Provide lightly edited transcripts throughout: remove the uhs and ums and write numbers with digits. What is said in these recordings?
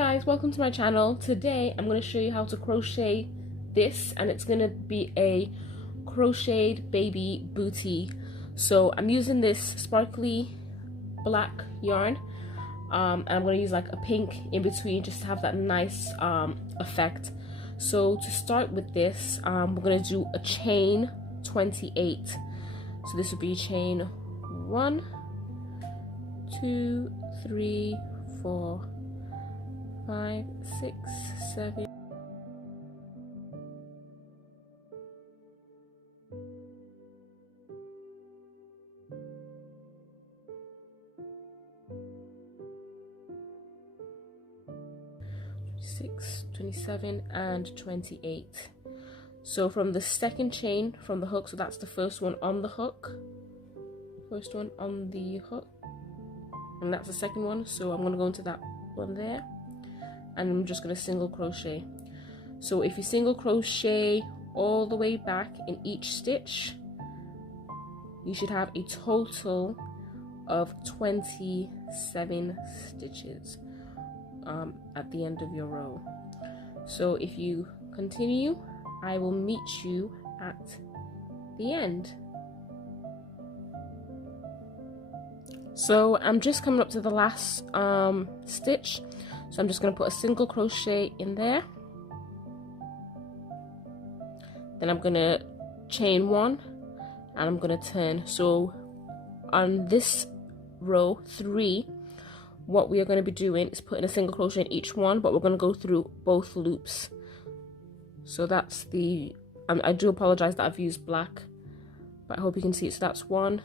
guys, welcome to my channel. Today I'm going to show you how to crochet this, and it's going to be a crocheted baby bootie. So I'm using this sparkly black yarn, and I'm going to use like a pink in between just to have that nice effect. So to start with this, we're going to do a chain 28. So this would be chain 1, 2, 3, 4, 5, 6, 7. 26, 27, and 28. So from the second chain from the hook, so that's the first one on the hook, first one on the hook, and that's the second one. So I'm going to go into that one there, and I'm just going to single crochet. So if you single crochet all the way back in each stitch, you should have a total of 27 stitches at the end of your row. So if you continue, I will meet you at the end. So I'm just coming up to the last stitch, so I'm just going to put a single crochet in there, then I'm going to chain 1 and I'm going to turn. So on this row 3, what we are going to be doing is putting a single crochet in each one, but we're going to go through both loops. So that's the I do apologize that I've used black, but I hope you can see it. So that's 1,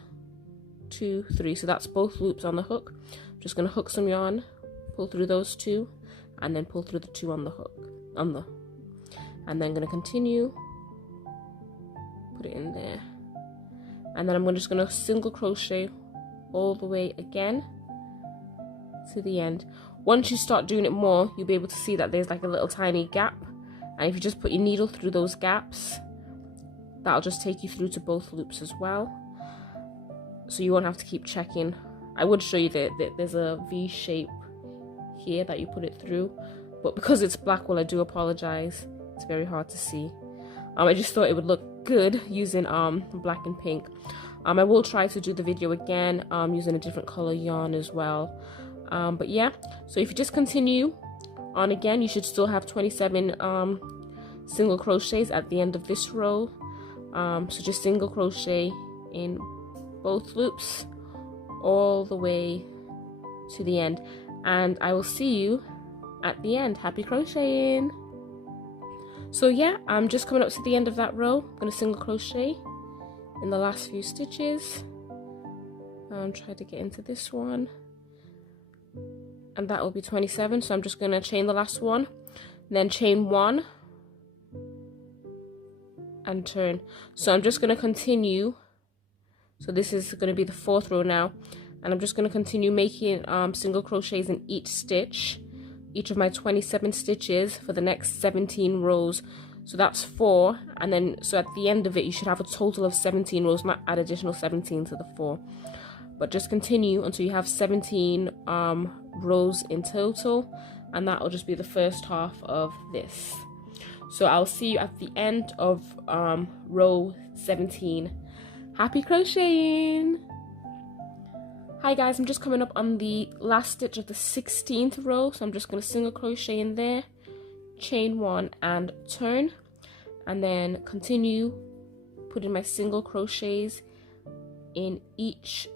2, 3. So that's both loops on the hook. I'm just going to hook some yarn, pull through those 2, and then pull through the 2 on the hook, and then I'm going to continue, put it in there, and then I'm just going to single crochet all the way again to the end. Once you start doing it more, you'll be able to see that there's like a little tiny gap, and if you just put your needle through those gaps, that'll just take you through to both loops as well, so you won't have to keep checking. I would show you that there's a V shape here that you put it through, but because it's black, well, I do apologize, it's very hard to see. I just thought it would look good using black and pink. I will try to do the video again using a different color yarn as well, but yeah, so if you just continue on again, you should still have 27 single crochets at the end of this row. So just single crochet in both loops all the way to the end, and I will see you at the end. Happy crocheting. So yeah, I'm just coming up to the end of that row. I'm going to single crochet in the last few stitches. Try to get into this one, and that will be 27. So I'm just going to chain the last one, then chain 1 and turn. So I'm just going to continue. So this is going to be the 4th row now, and I'm just going to continue making single crochets in each stitch, each of my 27 stitches for the next 17 rows. So that's 4, and then so at the end of it you should have a total of 17 rows. Might add additional 17 to the 4, but just continue until you have 17 rows in total, and that will just be the first half of this. So I'll see you at the end of row 17. Happy crocheting. Hi guys, I'm just coming up on the last stitch of the 16th row, so I'm just going to single crochet in there, chain 1 and turn, and then continue putting my single crochets in each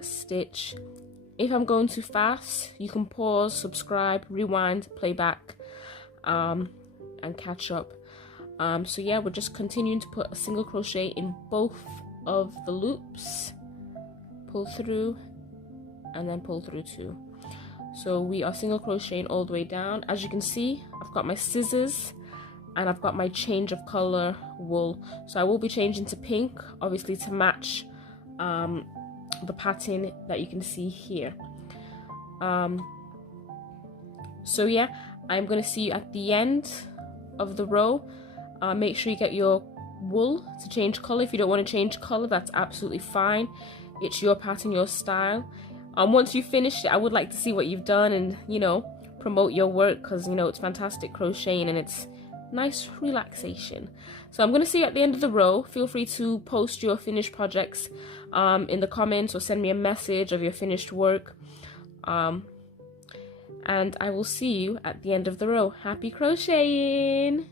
stitch. If I'm going too fast, you can pause, subscribe, rewind, play back, and catch up. So yeah, we're just continuing to put a single crochet in both of the loops, pull through, and then pull through 2. So we are single crocheting all the way down. As you can see, I've got my scissors and I've got my change of color wool. So I will be changing to pink, obviously to match the pattern that you can see here. So yeah, I'm going to see you at the end of the row. Make sure you get your wool to change color. If you don't want to change color, that's absolutely fine. It's your pattern, your style. Once you finish it, I would like to see what you've done and, you know, promote your work, because you know it's fantastic crocheting and it's nice relaxation. So I'm going to see you at the end of the row. Feel free to post your finished projects in the comments, or send me a message of your finished work, and I will see you at the end of the row. Happy crocheting!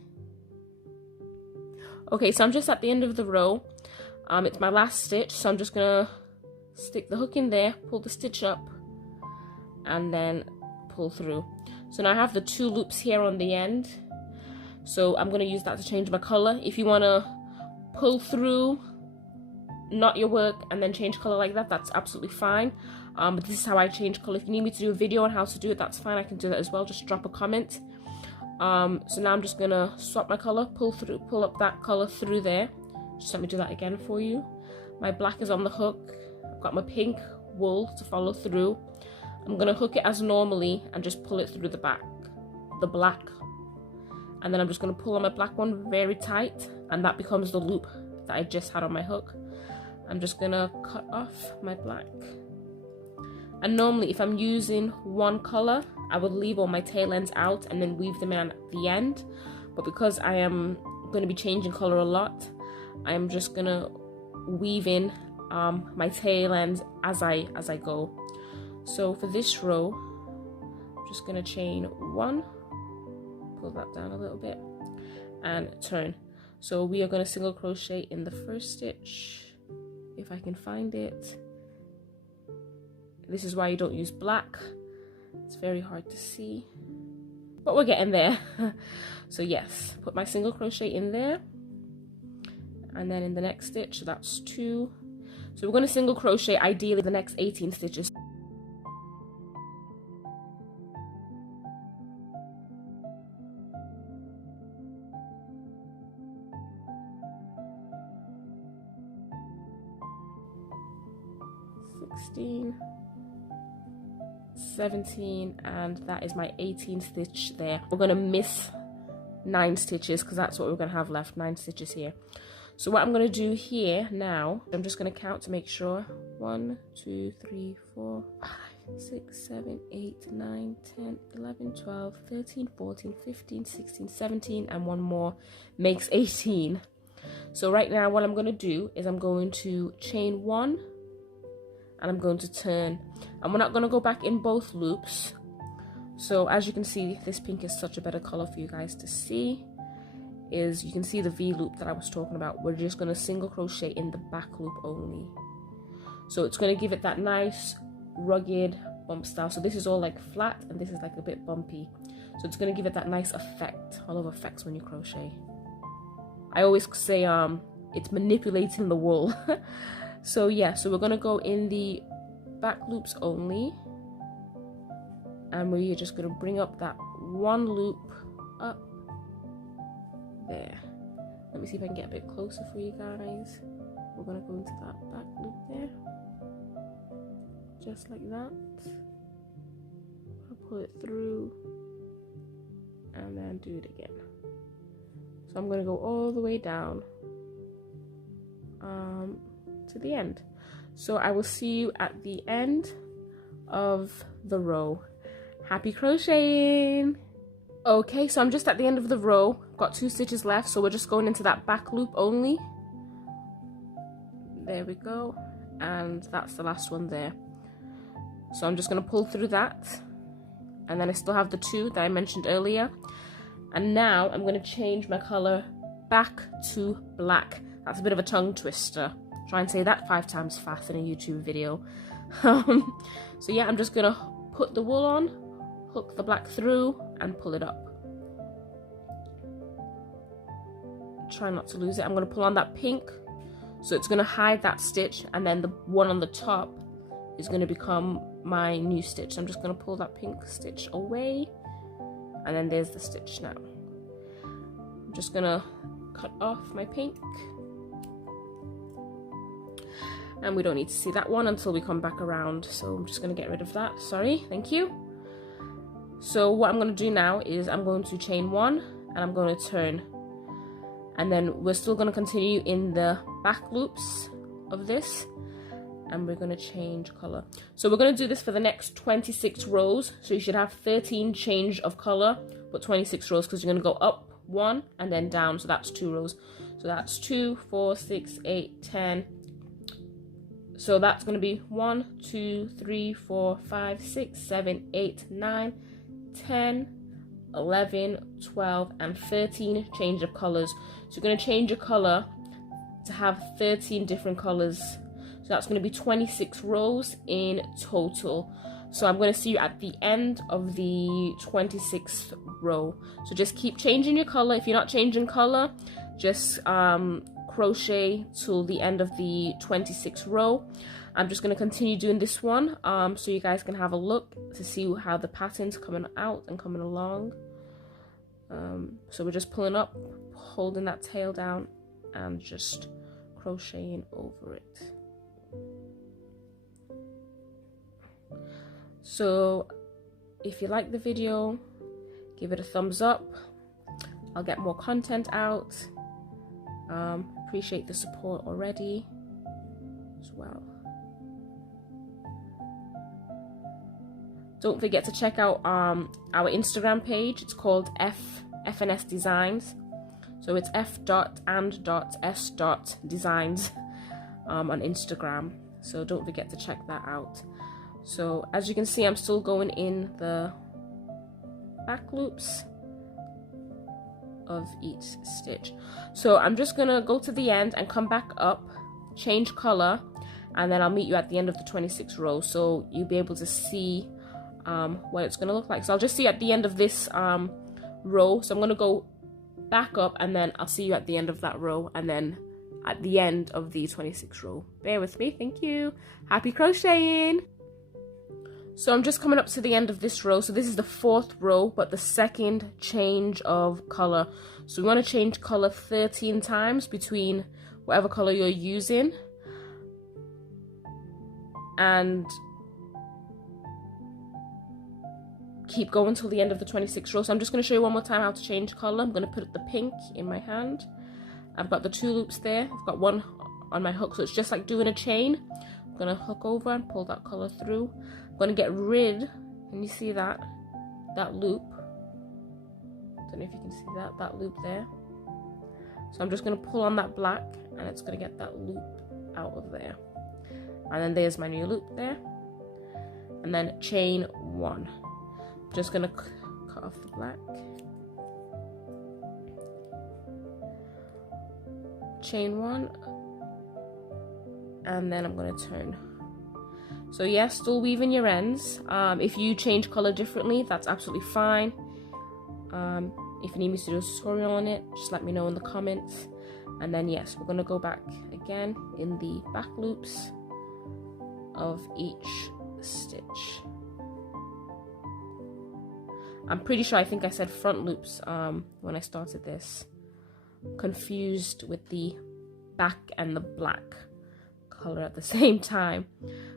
Okay, so I'm just at the end of the row. It's my last stitch, so I'm just gonna stick the hook in there, pull the stitch up, and then pull through. So now I have the 2 loops here on the end, so I'm gonna use that to change my color. If you wanna pull through, knot your work, and then change color like that, that's absolutely fine. But this is how I change color. If you need me to do a video on how to do it, that's fine, I can do that as well. Just drop a comment. So now I'm just gonna swap my color, pull up that color through there. Just let me do that again for you. My black is on the hook. I've got my pink wool to follow through. I'm gonna hook it as normally and just pull it through the back, the black. And then I'm just gonna pull on my black one very tight, and that becomes the loop that I just had on my hook. I'm just gonna cut off my black. And normally if I'm using one color, I would leave all my tail ends out and then weave them in at the end. But because I am going to be changing color a lot, I'm just gonna weave in my tail ends as I go. So for this row, I'm just gonna chain 1, pull that down a little bit, and turn. So we are going to single crochet in the first stitch, if I can find it. This is why you don't use black. It's very hard to see, but we're getting there. So yes, put my single crochet in there, and then in the next stitch, that's 2. So we're going to single crochet ideally the next 18 stitches. (16, 17), and that is my 18th stitch there. We're going to miss 9 stitches because that's what we're going to have left, 9 stitches here. So what I'm going to do here now, I'm just going to count to make sure. 1, 2, 3, 4, 5, 6, 7, 8, 9, 10, 11, 12, 13, 14, 15, 16, 17, and one more makes 18. So right now what I'm going to do is I'm going to chain 1, and I'm going to turn, and we're not going to go back in both loops. So as you can see, this pink is such a better color for you guys to see. Is you can see the V loop that I was talking about. We're just going to single crochet in the back loop only. So it's going to give it that nice rugged bump style. So this is all like flat, and this is like a bit bumpy. So it's going to give it that nice effect, all of effects when you crochet. I always say it's manipulating the wool. So yeah, so we're going to go in the back loops only, and we're just going to bring up that 1 loop up there. Let me see if I can get a bit closer for you guys. We're going to go into that back loop there, just like that. I'll pull it through and then do it again. So I'm going to go all the way down to the end. So I will see you at the end of the row. Happy crocheting! Okay, so I'm just at the end of the row. Got 2 stitches left, so we're just going into that back loop only. There we go, and that's the last one there. So I'm just going to pull through that, and then I still have the 2 that I mentioned earlier. And now I'm going to change my color back to black. That's a bit of a tongue twister. Try and say that 5 times fast in a YouTube video. So yeah, I'm just gonna put the wool on, hook the black through, and pull it up. Try not to lose it. I'm gonna pull on that pink, so it's gonna hide that stitch, and then the one on the top is gonna become my new stitch. So I'm just gonna pull that pink stitch away, and then there's the stitch now. I'm just gonna cut off my pink. And we don't need to see that one until we come back around, so I'm just going to get rid of that. Sorry, thank you. So what I'm going to do now is I'm going to chain 1, and I'm going to turn, and then we're still going to continue in the back loops of this, and we're going to change color. So we're going to do this for the next 26 rows. So you should have 13 change of color, but 26 rows, because you're going to go up 1 and then down. So that's 2 rows. So that's 2, 4, 6, 8, 10. So that's going to be 1, 2, 3, 4, 5, 6, 7, 8, 9, 10, 11, 12, and 13 change of colors. So you're going to change your color to have 13 different colors. So that's going to be 26 rows in total. So I'm going to see you at the end of the 26th row. So just keep changing your color. If you're not changing color, just crochet till the end of the 26th row. I'm just going to continue doing this one so you guys can have a look to see how the pattern's coming out and coming along. So we're just pulling up, holding that tail down, and just crocheting over it. So if you like the video, give it a thumbs up. I'll get more content out. Appreciate the support already as well. Don't forget to check out our Instagram page. It's called FNS Designs. So it's f.and.s.designs on Instagram. So don't forget to check that out. So as you can see, I'm still going in the back loops of each stitch. So I'm just gonna go to the end and come back up, change color, and then I'll meet you at the end of the 26th row, so you'll be able to see what it's gonna look like. So I'll just see you at the end of this row. So I'm gonna go back up, and then I'll see you at the end of that row, and then at the end of the 26th row. Bear with me. Thank you. Happy crocheting. So I'm just coming up to the end of this row. So this is the 4th row, but the 2nd change of color. So we want to change color 13 times between whatever color you're using. And keep going till the end of the 26th row. So I'm just going to show you one more time how to change color. I'm going to put the pink in my hand. I've got the 2 loops there. I've got one on my hook, so it's just like doing a chain. I'm going to hook over and pull that color through. I'm going to get rid, can you see that loop? Don't know if you can see that loop there. So I'm just going to pull on that black, and it's going to get that loop out of there. And then there's my new loop there. And then chain 1. I'm just going to cut off the black. Chain 1. And then I'm going to turn. So yeah, still weaving your ends. If you change color differently, that's absolutely fine. If you need me to do a tutorial on it, just let me know in the comments. And then yes, we're going to go back again in the back loops of each stitch. I'm pretty sure I think I said front loops when I started this. Confused with the back and the black color at the same time.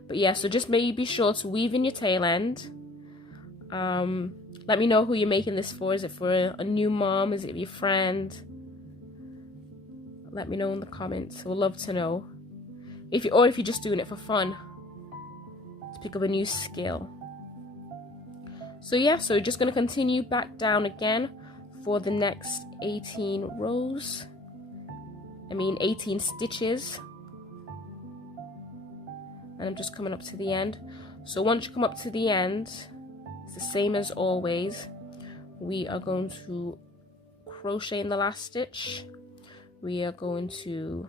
But yeah, so just be sure to weave in your tail end. Let me know who you're making this for. Is it for a new mom? Is it your friend? Let me know in the comments. We'll love to know. If you're just doing it for fun, to pick up a new skill. So yeah, so we're just going to continue back down again for the next 18 rows. 18 stitches. And I'm just coming up to the end. So once you come up to the end, it's the same as always. We are going to crochet in the last stitch. We are going to,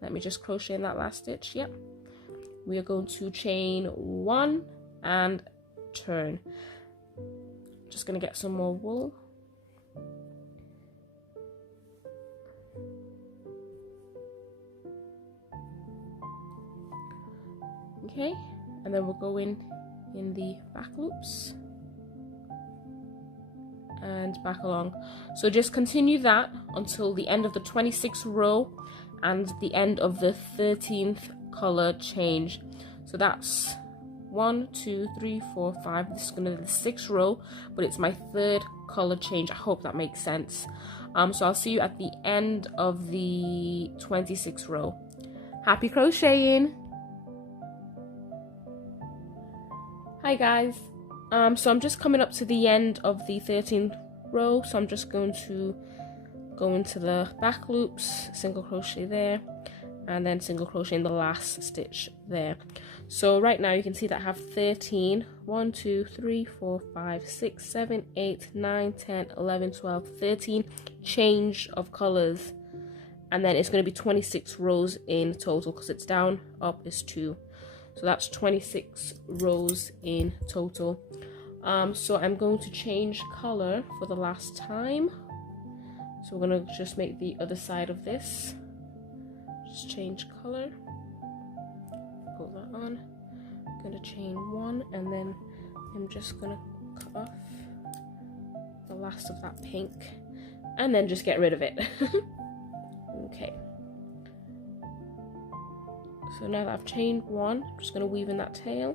let me just crochet in that last stitch. Yep. We are going to chain 1 and turn. Just going to get some more wool. Okay, and then we'll go in the back loops and back along. So just continue that until the end of the 26th row and the end of the 13th color change. So that's 1, 2, 3, 4, 5. This is going to be the 6th row, but it's my 3rd color change. I hope that makes sense. So I'll see you at the end of the 26th row. Happy crocheting! Hi guys, so I'm just coming up to the end of the 13th row, so I'm just going to go into the back loops, single crochet there, and then single crochet in the last stitch there. So right now you can see that I have 13, 1, 2, 3, 4, 5, 6, 7, 8, 9, 10, 11, 12, 13 change of colors, and then it's going to be 26 rows in total because it's down, up is 2. So that's 26 rows in total. So I'm going to change color for the last time. So we're going to just make the other side of this. Just change color. Pull that on. I'm going to chain 1, and then I'm just going to cut off the last of that pink and then just get rid of it. Okay. So now that I've chained 1, I'm just going to weave in that tail.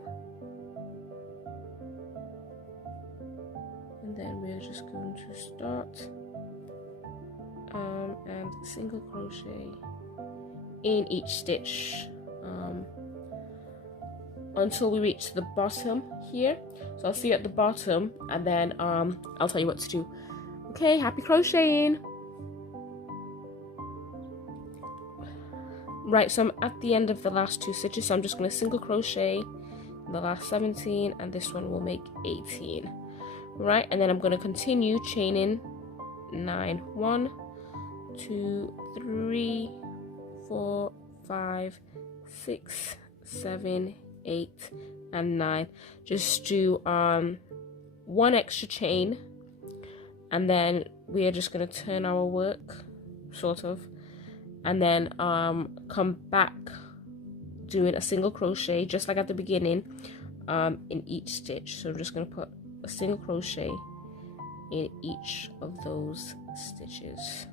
And then we're just going to start and single crochet in each stitch until we reach the bottom here. So I'll see you at the bottom, and then I'll tell you what to do. Okay, happy crocheting! Right, so I'm at the end of the last 2 stitches, so I'm just going to single crochet in the last 17, and this one will make 18. Right, and then I'm going to continue chaining 9. 1, 2, 3, 4, 5, 6, 7, 8, and 9. Just do 1 extra chain, and then we are just going to turn our work, sort of, and then come back doing a single crochet just like at the beginning in each stitch. So I'm just going to put a single crochet in each of those stitches.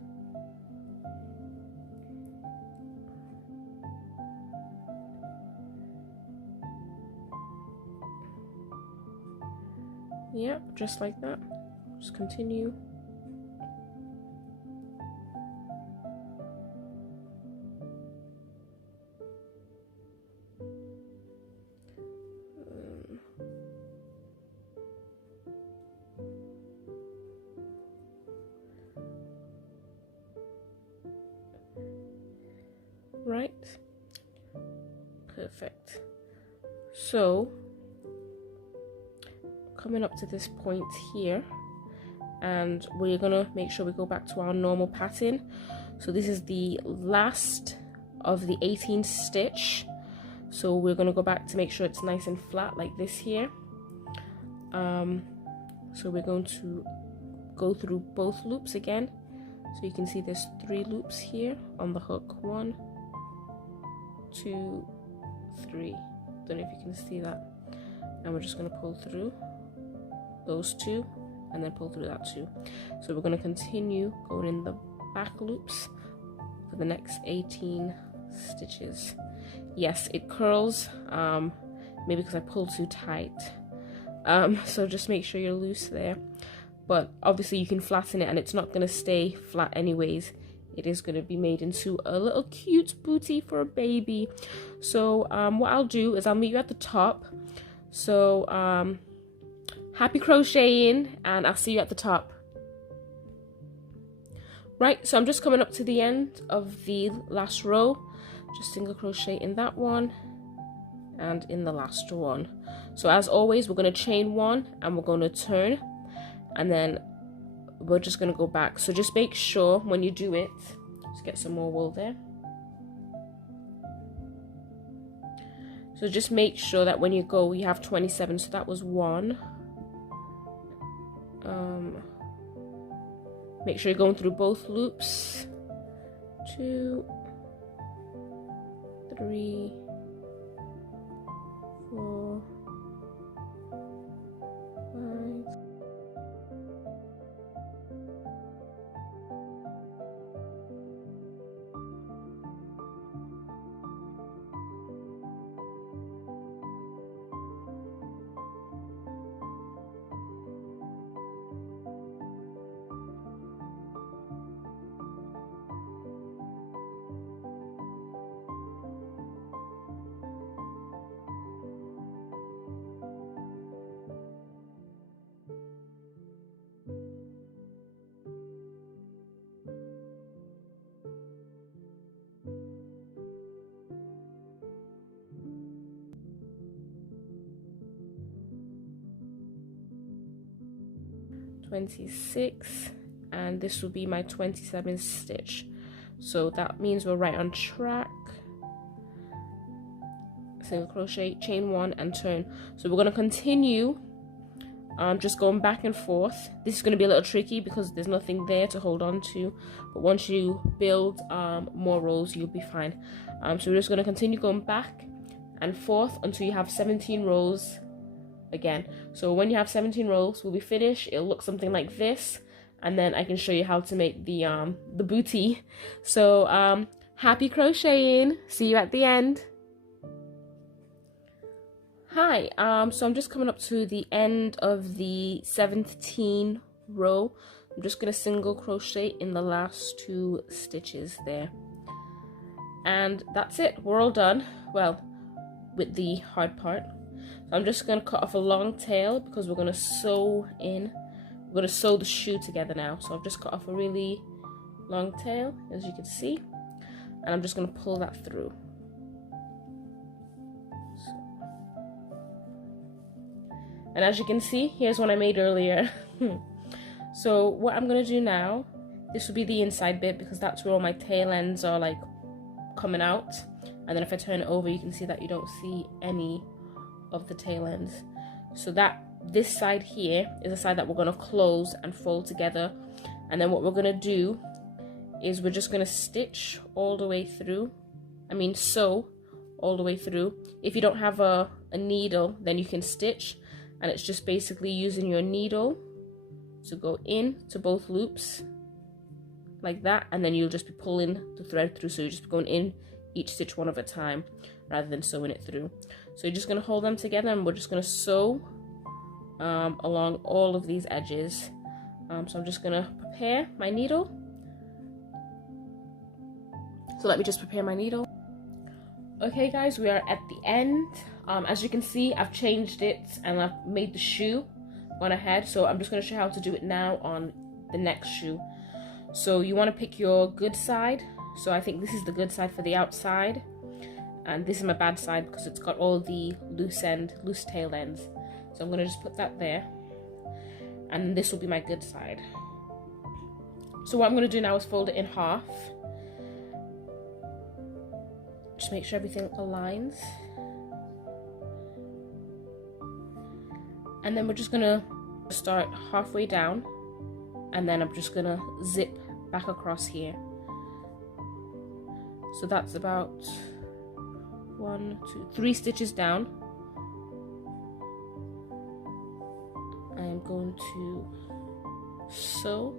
Yep, just like that. Just continue. Right, perfect. So coming up to this point here, and we're gonna make sure we go back to our normal pattern. So this is the last of the 18th stitch, so we're gonna go back to make sure it's nice and flat like this here. So we're going to go through both loops again. So you can see there's 3 loops here on the hook. 1, 2, 3. Don't know if you can see that. And we're just going to pull through those 2 and then pull through that 2. So we're going to continue going in the back loops for the next 18 stitches. Yes, it curls, maybe because I pulled too tight. So just make sure you're loose there. But obviously you can flatten it, and it's not going to stay flat anyways. It is going to be made into a little cute bootie for a baby. So what I'll do is I'll meet you at the top. So happy crocheting, and I'll see you at the top. Right, so I'm just coming up to the end of the last row. Just single crochet in that one and in the last one. So as always, we're going to chain 1 and we're going to turn, and then we're just going to go back. So just make sure when you do it, just get some more wool there. So just make sure that when you go, you have 27. So that was 1. Make sure you're going through both loops. 2, 3, 4, 5. 26, and this will be my 27th stitch. So that means we're right on track. Single crochet, chain 1 and turn. So we're going to continue just going back and forth. This is going to be a little tricky because there's nothing there to hold on to, but once you build more rows, you'll be fine. So we're just going to continue going back and forth until you have 17 rows again. So when you have 17 rows, we'll be finished. It'll look something like this, and then I can show you how to make the bootie. So happy crocheting. See you at the end. Hi, so I'm just coming up to the end of the 17 row. I'm just going to single crochet in the last 2 stitches there. And that's it, we're all done. Well, with the hard part. I'm just going to cut off a long tail because we're going to sew in. We're going to sew the shoe together now. So I've just cut off a really long tail, as you can see. And I'm just going to pull that through. And as you can see, here's one I made earlier. So what I'm going to do now, this will be the inside bit because that's where all my tail ends are like coming out. And then if I turn it over, you can see that you don't see any of the tail ends. So this side here is the side that we're going to close and fold together. And then what we're going to do is we're just going to stitch all the way through. Sew all the way through. If you don't have a needle, then you can stitch. And it's just basically using your needle to go in to both loops like that, and then you'll just be pulling the thread through. So you're just going in each stitch one at a time rather than sewing it through. So you're just going to hold them together, and we're just going to sew along all of these edges. So I'm just going to prepare my needle. So let me just prepare my needle. Okay guys, we are at the end. As you can see, I've changed it and I've made the shoe on ahead. So I'm just going to show you how to do it now on the next shoe. So you want to pick your good side. So I think this is the good side for the outside. And this is my bad side because it's got all the loose tail ends. So I'm going to just put that there. And this will be my good side. So what I'm going to do now is fold it in half. Just make sure everything aligns. And then we're just gonna start halfway down, and then I'm just gonna zip back across here. So that's about 1, 2, 3 stitches down. I'm going to sew.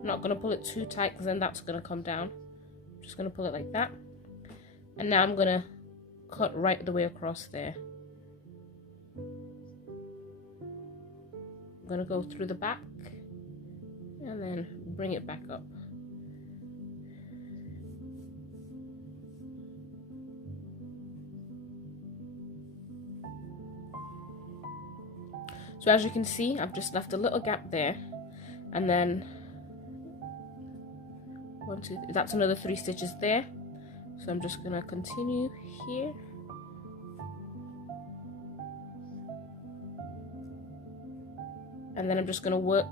I'm not gonna pull it too tight because then that's gonna come down. I'm just gonna pull it like that. And now I'm gonna cut right the way across there. I'm gonna go through the back and then bring it back up. So as you can see, I've just left a little gap there, and then 1, 2, 3, that's another 3 stitches there. So I'm just gonna continue here. And then I'm just gonna work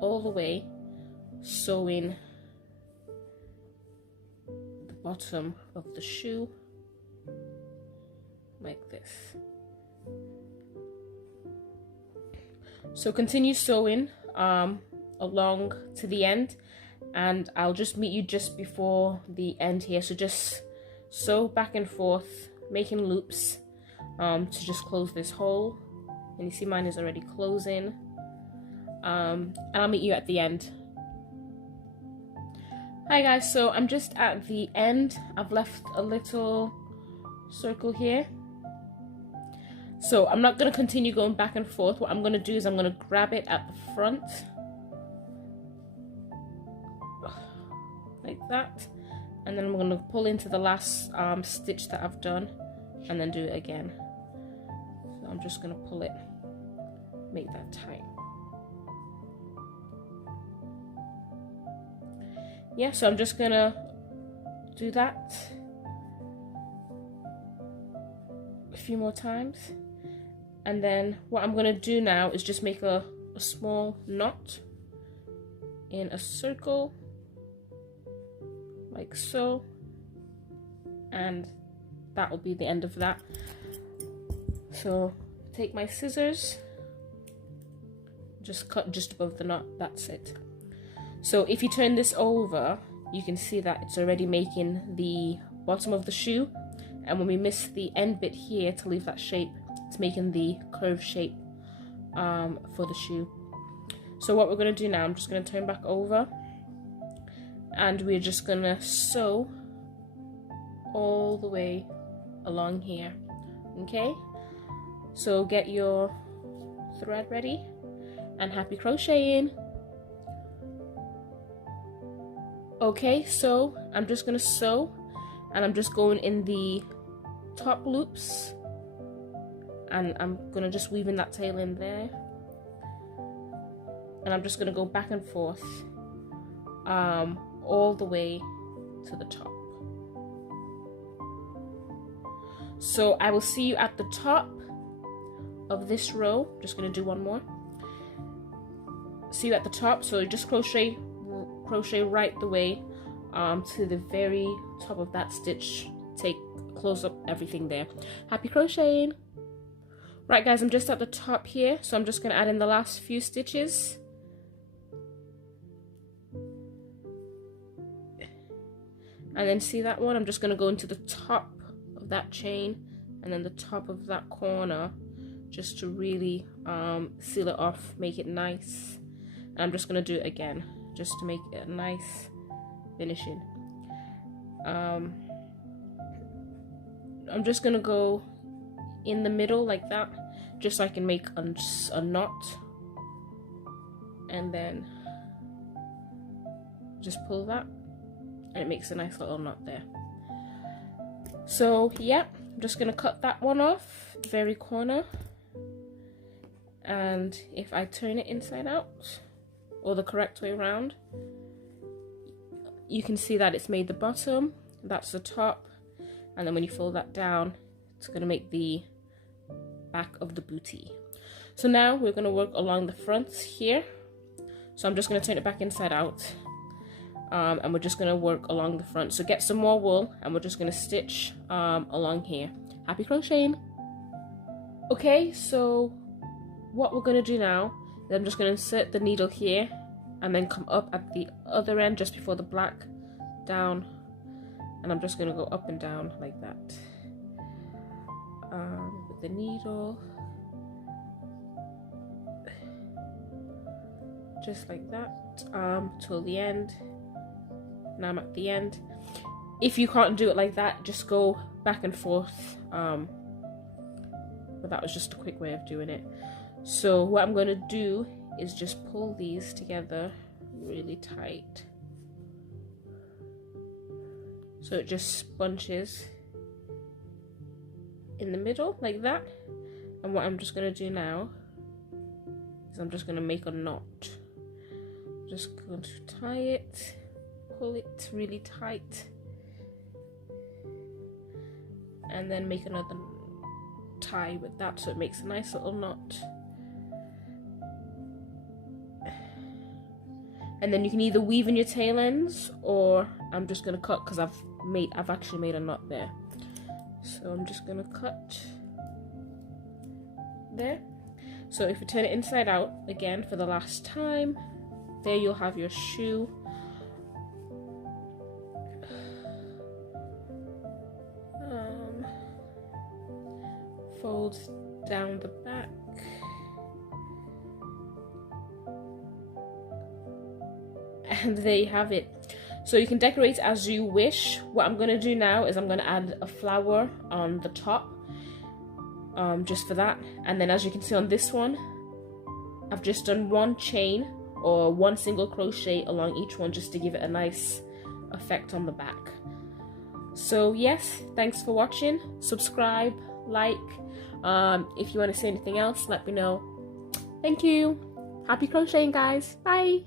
all the way, sewing the bottom of the shoe like this. So continue sewing along to the end, and I'll just meet you just before the end here. So just sew back and forth, making loops to just close this hole. And you see mine is already closing. And I'll meet you at the end. Hi guys, so I'm just at the end. I've left a little circle here. So I'm not going to continue going back and forth. What I'm going to do is I'm going to grab it at the front. Like that. And then I'm going to pull into the last stitch that I've done. And then do it again. So I'm just going to pull it. Make that tight. Yeah, so I'm just going to do that a few more times. And then what I'm going to do now is just make a a small knot in a circle like so, and that will be the end of that. So take my scissors, just cut just above the knot, that's it. So if you turn this over, you can see that it's already making the bottom of the shoe, and when we miss the end bit here to leave that shape, it's making the curved shape for the shoe. So what we're going to do now, I'm just going to turn back over, and we're just going to sew all the way along here. Okay, so get your thread ready and happy crocheting. Okay, so I'm just going to sew, and I'm just going in the top loops, and I'm going to just weave in that tail in there, and I'm just going to go back and forth all the way to the top. So I will see you at the top of this row. Just going to do one more. See you at the top. So just crochet right the way to the very top of that stitch. Take close up everything there. Happy crocheting. Right guys, I'm just at the top here, so I'm just going to add in the last few stitches. And then see that one, I'm just going to go into the top of that chain and then the top of that corner, just to really seal it off, make it nice. And I'm just going to do it again, just to make it a nice finishing. I'm just going to go in the middle like that, just so I can make a knot, and then just pull that, and it makes a nice little knot there. So yeah, I'm just gonna cut that one off, the very corner, and if I turn it inside out, or the correct way around, you can see that it's made the bottom, that's the top, and then when you fold that down, it's gonna make the back of the bootie. So now we're gonna work along the fronts here. So I'm just gonna turn it back inside out. And we're just going to work along the front. So get some more wool, and we're just going to stitch along here. Happy crocheting. Okay, so what we're going to do now is I'm just going to insert the needle here and then come up at the other end just before the black, down, and I'm just going to go up and down like that with the needle, just like that till the end. Now I'm at the end. If you can't do it like that, just go back and forth, but that was just a quick way of doing it. So what I'm going to do is just pull these together really tight, so it just bunches in the middle like that. And what I'm just going to do now is I'm just going to make a knot. Just going to tie it, pull it really tight, and then make another tie with that, so it makes a nice little knot. And then you can either weave in your tail ends, or I'm just gonna cut, because I've actually made a knot there. So I'm just gonna cut there. So if you turn it inside out again for the last time, there you'll have your shoe. Fold down the back, and there you have it. So you can decorate as you wish. What I'm going to do now is I'm going to add a flower on the top, just for that. And then as you can see on this one, I've just done one chain or one single crochet along each one, just to give it a nice effect on the back. So yes, thanks for watching. Subscribe, like. If you want to say anything else, let me know. Thank you. Happy crocheting, guys. Bye.